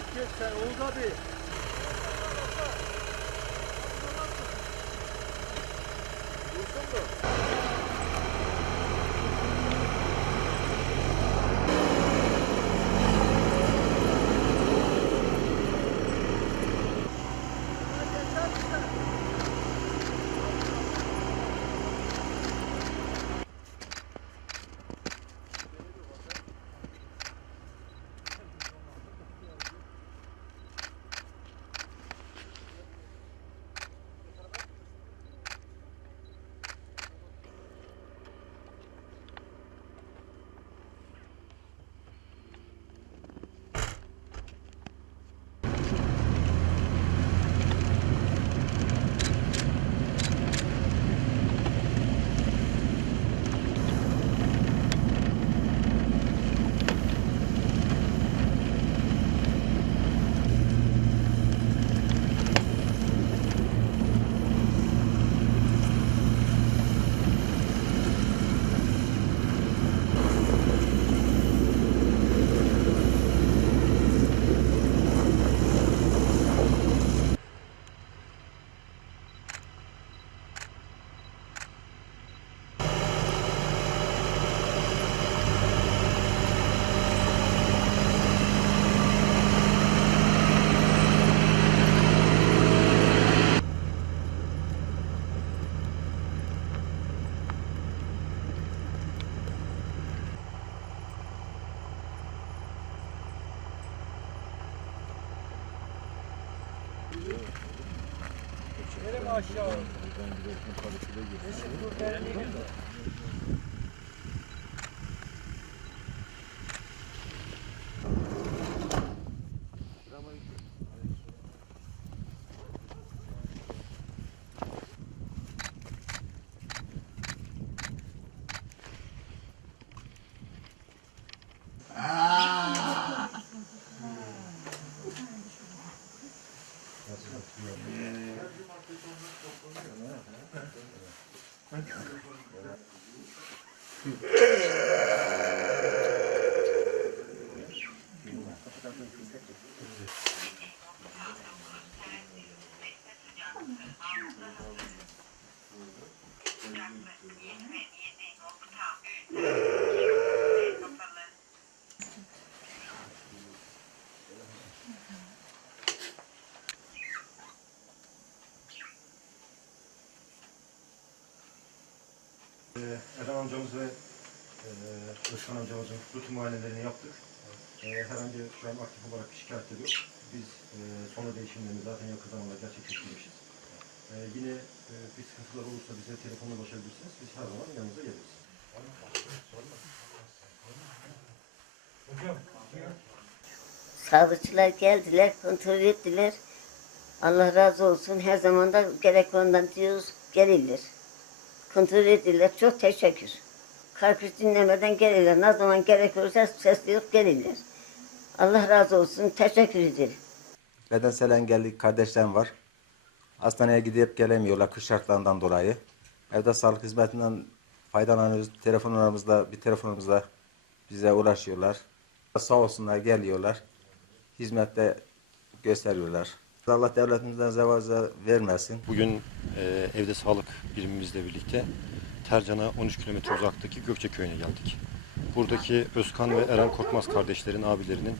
Geç geç sen Oğuz abi. Dursun mu? Nereye aşağı? Hmm. Ee, Eren amcamız ve e, Özkan amcamızın rutin muayenelerini yaptık. E, herhangi şu an aktif olarak şikayet yok. Biz e, sonra değişimlerini zaten yakın zamanda gerçekleştirmişiz. E, yine e, bir sıkıntılar olursa bize telefonla ulaşabilirsiniz. Biz her zaman yanınıza geliriz. Sağlıkçılar geldiler, kontrol ettiler. Allah razı olsun. Her zaman da gerek ondan diyoruz, gelirler. Kontrol ettiler. Çok teşekkür. Kalkış dinlemeden gelirler. Ne zaman gerek olursa gelirler. Allah razı olsun. Teşekkür ederim. Bedensel engelli kardeşlerim var. Hastaneye gidip gelemiyorlar kış şartlarından dolayı. Evde sağlık hizmetinden faydalanıyoruz. Telefonlarımızda, bir telefonumuzda bize ulaşıyorlar. Sağ olsunlar geliyorlar. Hizmette gösteriyorlar. Allah devletimizden zevaza vermesin. Bugün e, evde sağlık birimimizle birlikte Tercan'a 13 kilometre uzaktaki Gökçe köyüne geldik. Buradaki Özkan ve Eren Korkmaz kardeşlerin abilerinin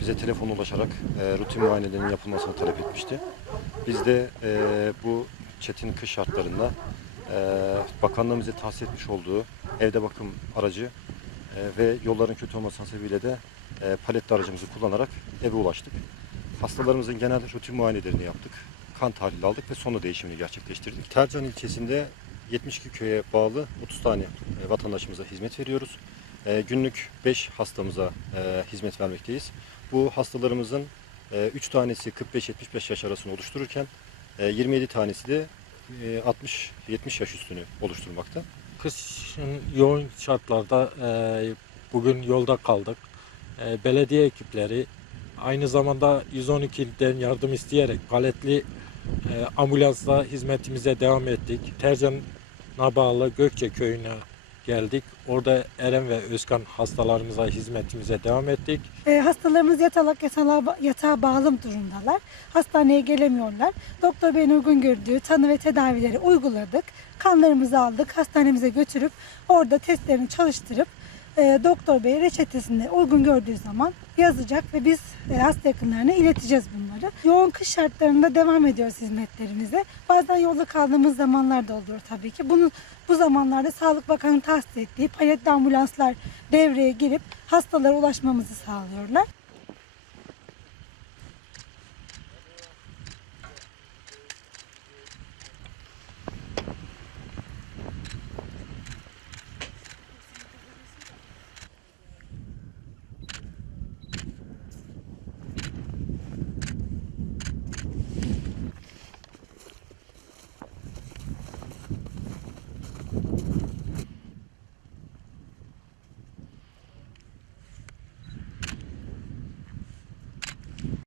bize telefon ulaşarak e, rutin muayenelerinin yapılmasını talep etmişti. Biz de e, bu çetin kış şartlarında e, bakanlığın bize tahsis etmiş olduğu evde bakım aracı e, ve yolların kötü olması sebebiyle de e, paletli aracımızı kullanarak eve ulaştık. Hastalarımızın genel rutin muayenelerini yaptık. Kan tahlili aldık ve sonra değişimini gerçekleştirdik. Tercan ilçesinde 72 köye bağlı 30 tane e, vatandaşımıza hizmet veriyoruz. E, Günlük 5 hastamıza e, hizmet vermekteyiz. Bu hastalarımızın 3 tanesi 45-75 yaş arasını oluştururken e, 27 tanesi de 60-70 yaş üstünü oluşturmakta. Kışın yoğun şartlarda bugün yolda kaldık. Belediye ekipleri aynı zamanda 112'den yardım isteyerek paletli e, ambulansla hizmetimize devam ettik. Tercan'a bağlı Gökçe köyüne geldik. Orada Eren ve Özkan hastalarımıza hizmetimize devam ettik. E, hastalarımız yatalak yatağa, yatağa bağlı durumdalar. Hastaneye gelemiyorlar. Doktor Bey'in uygun gördüğü tanı ve tedavileri uyguladık. Kanlarımızı aldık. Hastanemize götürüp orada testlerini çalıştırıp e, Doktor Bey reçetesinde uygun gördüğü zaman yazacak ve biz e, hasta yakınlarına ileteceğiz bunları. Yoğun kış şartlarında devam ediyoruz hizmetlerimize. Bazen yolda kaldığımız zamanlar da oluyor tabii ki. Bunun bu zamanlarda Sağlık Bakanı tahsis ettiği paletli ambulanslar devreye girip hastalara ulaşmamızı sağlıyorlar.